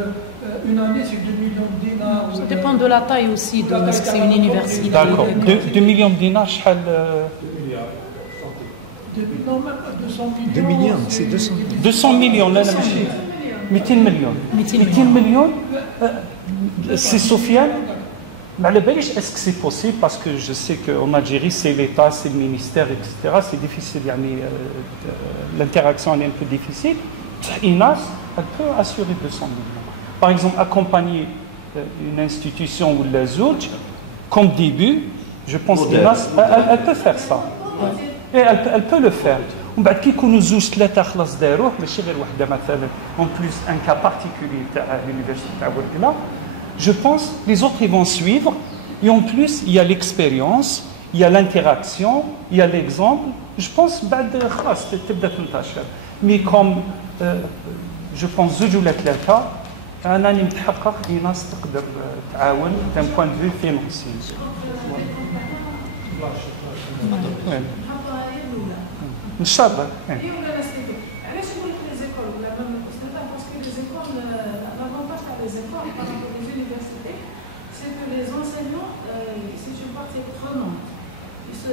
Une année, c'est 2 millions de dinars. Ça dépend de la taille aussi, parce que c'est une université. D'accord. 2 millions de dinars, شحال 200 millions, c'est 200 millions, là, 200 millions. 200 millions, c'est Sofiane. Mais à la base, est-ce que c'est possible? Parce que je sais qu'en Algérie, c'est l'État, c'est le ministère, etc. C'est difficile, l'interaction est un peu difficile. INAS, elle peut assurer 200 millions. Par exemple, accompagner une institution ou la zouj, comme début, je pense qu'elle peut faire ça. Et elle peut le faire. En plus, un cas particulier à l'université de Ouargla, je pense les autres ils vont suivre. Et en plus, il y a l'expérience, il y a l'interaction, il y a l'exemple. Je pense mais comme je pense زوج ولا ثلاثة أنا متحقق في ناس تقدر تعاون d'un point de vue financier. إن شاء الله. علاش نقول لك لي زيكول ولا باسكو لي زيكول l'avantage تاع لي زيكول par rapport aux universités c'est que les enseignants c'est une partie prenante ils se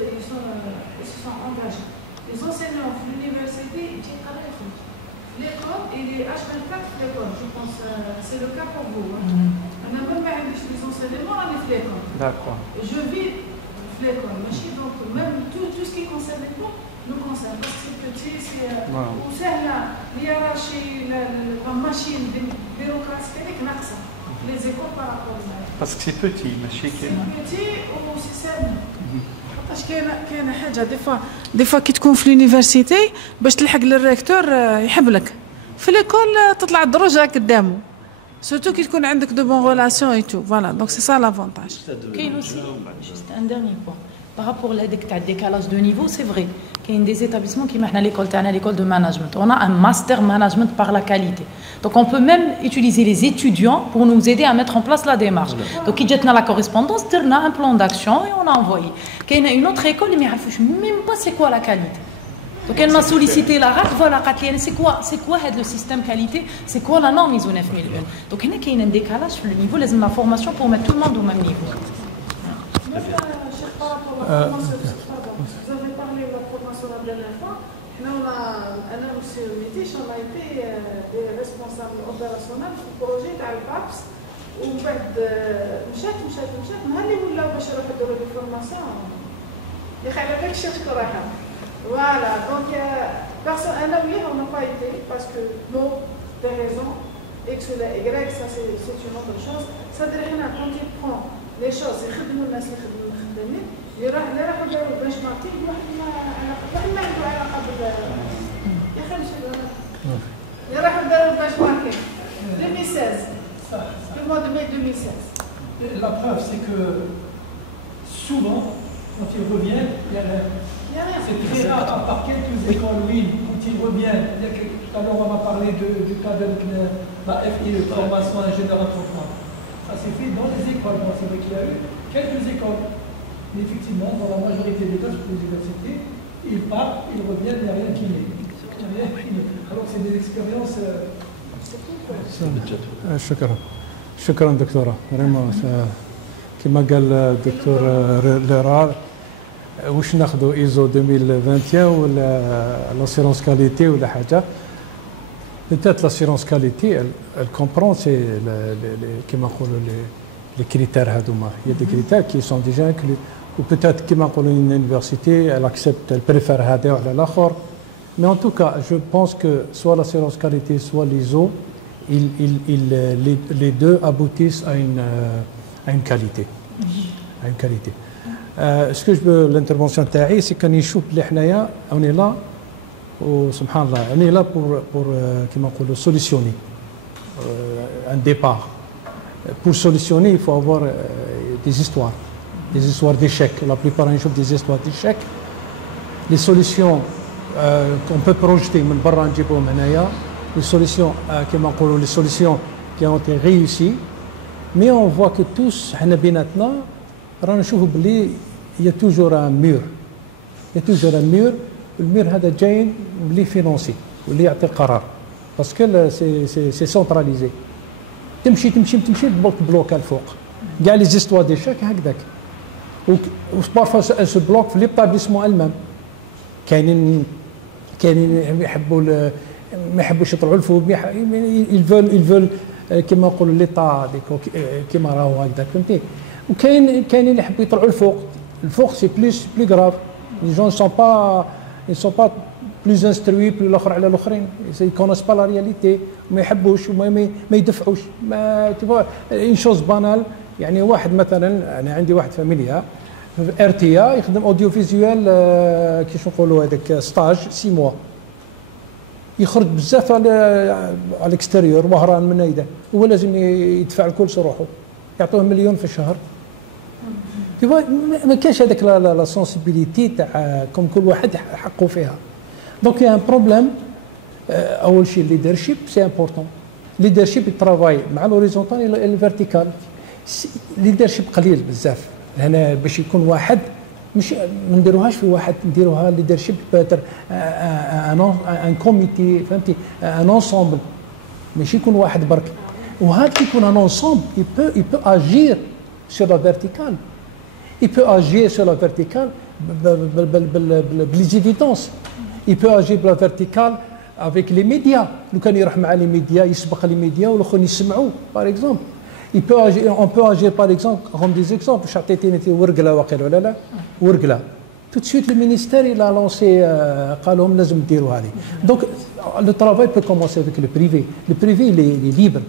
sont engagés. Les enseignants de l'université ils يقراو l'école il est H24 l'école je pense c'est le cas pour vous. أنا ما عنديش les enseignements راني في l'école. D'accord. Je vis في l'école ماشي donc même tout ce qui concerne les cours nous concerne parce que c'est petit c'est وسهلة الهيرارشي la machine bureaucratique هذيك ناقصة les écoles par rapport à Parce que c'est petit, ماشي c'est petit و c'est simple. باش كاينه حاجه دي فوا كي تكون في لونيفرسيتي باش تلحق للريكتور يحب لك في ليكول تطلع الدرجه قدامه surtout كي تكون عندك دو بون ريلاسيون اي تو فوالا دونك سي سا لافونتاج. كاين aussi juste un dernier point par rapport لهذيك تاع décalage de niveau c'est vrai كاين des établissements كيما حنا ليكول تاعنا ليكول de management on a un master management par la qualité donc on peut même utiliser les étudiants pour nous aider à mettre en place la démarche donc كي جاتنا la correspondance درنا un plan d'action et on a envoyé. كاينه une autre école اللي ما يعرفوش même pas c'est quoi la qualité donc elle m'a sollicité la RAC voilà قالت لي c'est quoi هذا le système qualité c'est quoi la norme ISO 9001 donc هنا كاين un décalage sur le niveau لازم la formation pour mettre tout le monde au même niveau. Vous avez parlé de la formation la dernière fois. Nous, أنا وسيرتيش on a été des responsables opérationnels في البروجي تاع البابس ومن بعد مشات نهار اللي ولاو باش يروحوا يديروا لي فورماسيون اللي خلى داك الشيء تكرهها فوالا دونك Personne, on n'a pas été parce que bon, des raisons, X ou Y, ça c'est une autre chose. Ça veut dire quand il prend les choses, il خدموا الناس اللي خدموا الخدامين اللي راحوا داروا البنش ماركينغ واحد ما عنده علاقه بال يا اخي مش اللي راحوا داروا البنش ماركينغ 2016 في الموis de mai 2016. La preuve, c'est que souvent, quand ils reviennent, c'est très rare, à part quelques écoles, oui, quand ils reviennent. Tout à l'heure, on a parlé du cas de la FI, formation ingénieur entrepreneur. Ça s'est fait dans les écoles. Bon, c'est vrai qu'il y a eu quelques écoles. Mais effectivement, dans la majorité des cas, sur les universités, ils partent, ils reviennent, il n'y a rien qui naît. Alors, c'est des expériences. شكرا دكتورة كما قال الدكتور ليرار واش ناخذوا ايزو 2021 ولا لاسيرونس كاليتي ولا حاجه peut-être l'assurance qualité elle comprend c'est كما نقولوا les critères هذوما il y a des critères qui sont déjà inclus ou peut-être كما نقولوا une université elle accepte elle préfère هذا على الاخر mais en tout cas je pense que soit l'assurance qualité soit l'ISO les deux aboutissent à une qualité. À une qualité. Ce que je veux, l'intervention تاعي c'est qu'on يشوف بلي حنايا on est là وسبحان الله on est là pour كما نقولوا solutionner un départ. Pour solutionner il faut avoir des histoires d'échecs. La plupart نشوف des histoires d'échecs. Les solutions qu'on peut projeter من برا نجيبهم هنايا. Les solutions, les solutions qui ont été réussies, mais on voit que tous, il y a toujours un mur. Il y a toujours un mur. Le mur هذا جاي اللي financier واللي يعطي القرار. Parce que c'est centralisé. تمشي بلوك الفوق. كاع les histoires d'échecs هكذاك. وبارفوا elles se bloquent في l'établissement elle-même. كاينين يحبوا ما يحبوش يطلعوا الفوق ils veulent كما نقولوا ليطا كما راهو هكذا فهمتي وكاين اللي يحبوا يطلعوا الفوق سي بلوس غراف les gens ils sont pas plus instruits plus الاخر على الاخرين ils connaissent pas la réalité ما يحبوش وما يدفعوش ما une chose banale يعني واحد مثلا انا عندي واحد فاميليا في RTA يخدم اوديو فيزيوال كيفاش نقولوا هذاك ستاج 6 موا يخرج بزاف على الاكستيريور وهران من هيدا هو لازم يدفع الكل روحه يعطوه مليون في الشهر ما كاينش هذاك لا سونسيبيليتي تاع كم كل واحد حقه فيها دونك يا ان بروبليم اول شيء ليدرشيب سي امبورطون ليدرشيب يترافاي مع لوريزونتال الى الفيرتيكال ليدرشيب قليل بزاف هنا باش يكون واحد مش ما نديروهاش في واحد نديروها ليدرشيب باتر ان كوميتي فهمتي ان انسومبل ماشي يكون واحد برك وهذا يكون ان انسومبل il peut agir sur la verticale il peut agir sur la verticale بلي évidences il peut agir sur la verticale avec les médias لو كان يروح مع لي ميديا يسبق لي ميديا والاخرين يسمعوا باغ اكزومبل on peut agir par exemple comme des exemples شعطيتيني ورقله واقيلا ولا لا ورقله tout de suite le ministère il a lancé قال لهم لازم ديروا هذه donc le travail peut commencer avec le privé il est libre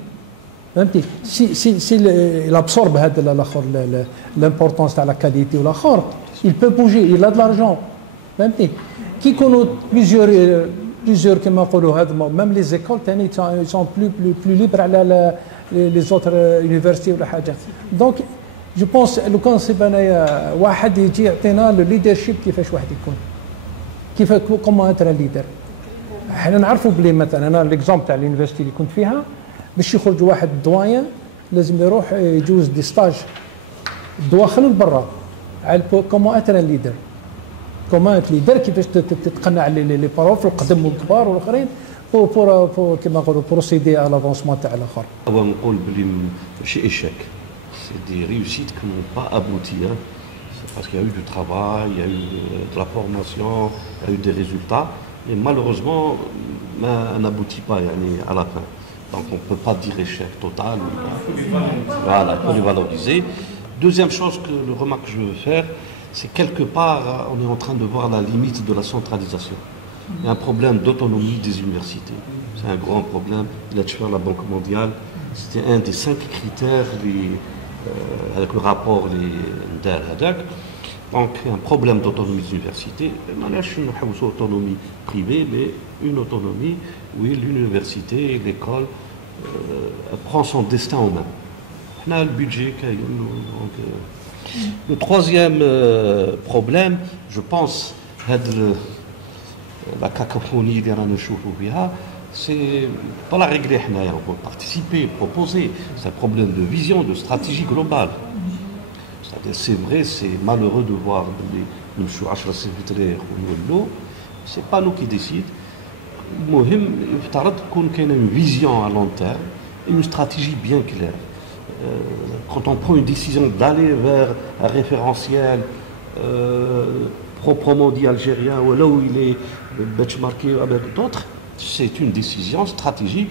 فهمتي si il absorbe هذا الاخر l'importance تاع la qualité والاخر il peut bouger il a de l'argent فهمتي كي يكونوا plusieurs كما نقولوا هذا même les écoles ثاني ils sont plus libres على les autres universités ولا حاجه دونك جو بونس لو كان صيب انايا واحد يجي يعطينا لو ليدرشيب كيفاش واحد يكون كيف كومون انتر ليدر حنا نعرفوا بلي مثلا انا ليكزومبل تاع اليونيفرسيتي اللي كنت فيها باش يخرج واحد دوايان لازم يروح يجوز دي ستاج دواخل لبرا على كومون انتر ليدر كومون ليدر كيفاش تتقنع لي بروف القدم والكبار والاخرين pour كما نقولوا بروسيدي على لافونسمون تاع الاخر. هو نقول بلي ماشي ايشيك سي دي ريوسيت كي نون با ابوتي parce qu'il y a eu du travail, il y a eu de la formation, il y a eu des résultats et malheureusement on n'aboutit pas à la fin. Donc on ne peut pas dire échec total. Voilà, il faut les valoriser. Deuxième chose le remarque que je veux faire, c'est quelque part on est en train de voir la limite de la centralisation. Il y a un problème d'autonomie des universités. C'est un grand problème. La Banque mondiale, c'était un des 5 critères avec le rapport donc un problème d'autonomie des universités. Pas une autonomie privée, mais une autonomie où l'université, l'école prend son destin en main. On a le budget. Donc, le troisième problème, je pense, la cacophonie des c'est pas la régler, on peut participer, proposer. C'est un problème de vision, de stratégie globale. C'est vrai, c'est malheureux de voir c'est pas nous qui décidons. Il faut qu'il y ait une vision à long terme, une stratégie bien claire. Quand on prend une décision d'aller vers un référentiel proprement dit algérien, ou là où il est benchmarké avec d'autres, c'est une décision stratégique.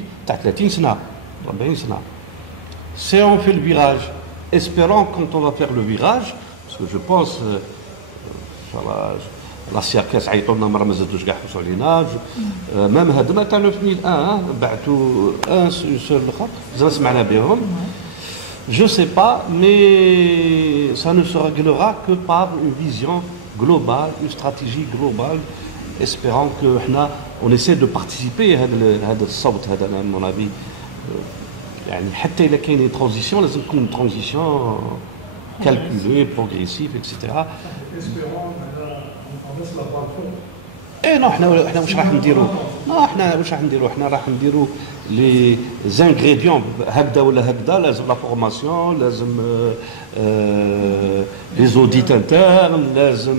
Si on fait le virage, espérons quand on va faire le virage, parce que je pense, la CRKS عيطولنا مرة ما زادوش كاع يحوسوا علينا مام هادنا تاع 2001 بعثوا ان سور الاخر زعما سمعنا بهم. Je ne sais pas, mais ça ne se réglera que par une vision globale, une stratégie globale, espérant qu'on essaie de participer à mon avis. حتى إذا كاين transition, لازم تكون une transition calculée, progressive, etc. ايه نو حنا واش راح نديروا؟ حنا واش راح نديروا؟ حنا راح نديروا لي زانغريديون هكذا ولا هكذا. لازم لا فورماسيون، لازم لي زوديت انترن، لازم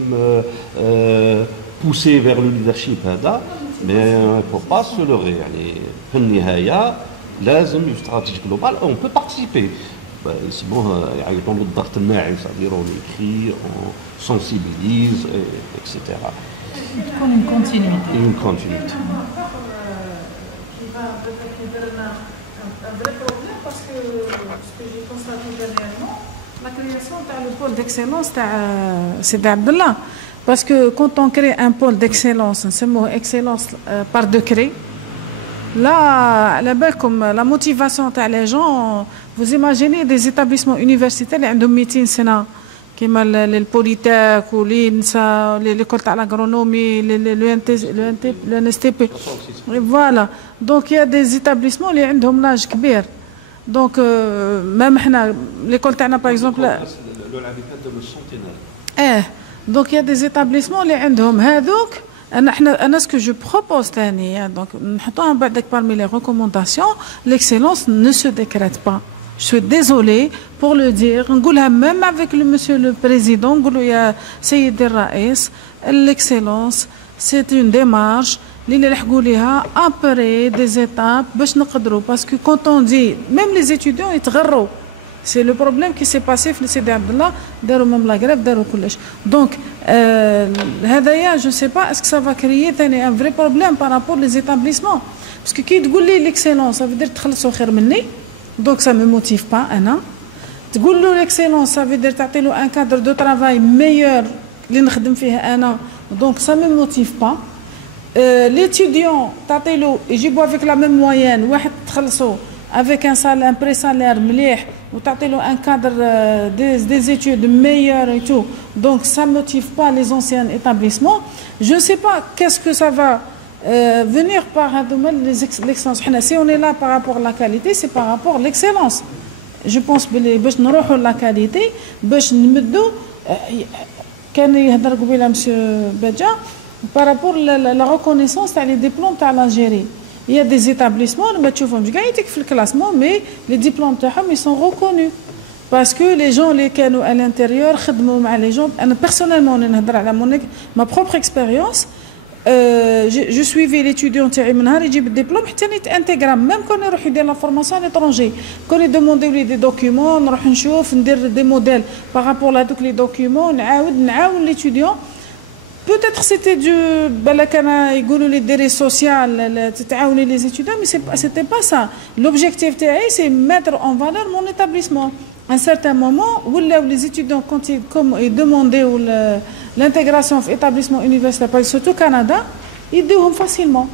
بوسي فيغ لو ليدرشيب هذا. مي فو با سو لوغي، يعني في النهايه لازم استراتيجي جلوبال اون بو بارتيسيبي. يسموه يعيطوا له الضغط الناعم، c'est-à-dire on écrit, on sensibilise, etc. Une continuité. Une continuité. Qui va peut-être nous donner un vrai problème parce que ce que j'ai constaté dernièrement, la création du pôle d'excellence de Sidi Abdallah. Parce que quand on crée un pôle d'excellence, c'est mot excellence par décret. Là, comme la motivation des gens, vous imaginez des établissements universitaires qui ont 200 سنة كما البوليتيك ولينسا l'école de l'agronomie, l'UNSTP. Voilà. Donc il y a des établissements qui ont un âge كبير. Donc même l'école تاعنا par exemple donc il y a des établissements qui ont هذوك. Ce que je propose, donc, parmi les recommandations, l'excellence ne se décrète pas. Je suis désolée pour le dire. Même avec le monsieur le président, l'excellence, c'est une démarche après des étapes. Parce que quand on dit, même les étudiants, ils te c'est le problème qui s'est passé في Sidi Abdallah, داروا même la grève, داروا كلش. Donc, je ne sais pas, est-ce que ça va créer un vrai problème par rapport aux établissements? Parce que qui تقول لي l'excellence, ça veut dire تخلصوا خير مني. Donc ça ne me motive pas, أنا. تقول له l'excellence, ça veut dire تعطي له un cadre de travail meilleur اللي نخدم فيه أنا. Donc ça ne me motive pas. L'étudiant, تعطي له يجيبوا avec la même moyenne, واحد تخلصوا avec un salaire, un pré-salaire مليح, ou تعطي له un cadre des études meilleurs et tout. Donc ça ne motive pas les anciens établissements. Je ne sais pas qu'est-ce que ça va venir par l'excellence. Si on est là par rapport à la qualité, c'est par rapport à l'excellence. Je pense que باش نروحوا la qualité, باش نمدوا كان يهضر قبيله monsieur Badja par rapport à la reconnaissance des diplômes de l'Algérie. Il y a des établissements, le classement, mais les diplômes ils sont reconnus. Parce que les gens qui sont à l'intérieur, les gens, personnellement, ma propre expérience, je suivais l'étudiant qui a le diplôme, il intègre même quand on a la formation à l'étranger. Quand on demande des documents, on a des modèles par rapport à tous les documents, on l'étudiant. Peut-être c'était du des réseaux sociaux, les étudiants, mais c'était pas ça. L'objectif c'est mettre en valeur mon établissement. À un certain moment, où les étudiants, quand ils demandaient l'intégration de l'établissement universitaire, surtout au Canada, يديوهم فاسيلمون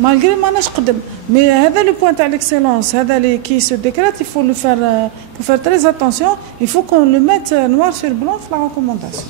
malgré ما ناش قدم مي هذا لو بوين تاع l'excellence هذا اللي كي سو ديكريت il faut le faire faut faire très attention il faut qu'on le mette noir sur blanc في la recommandation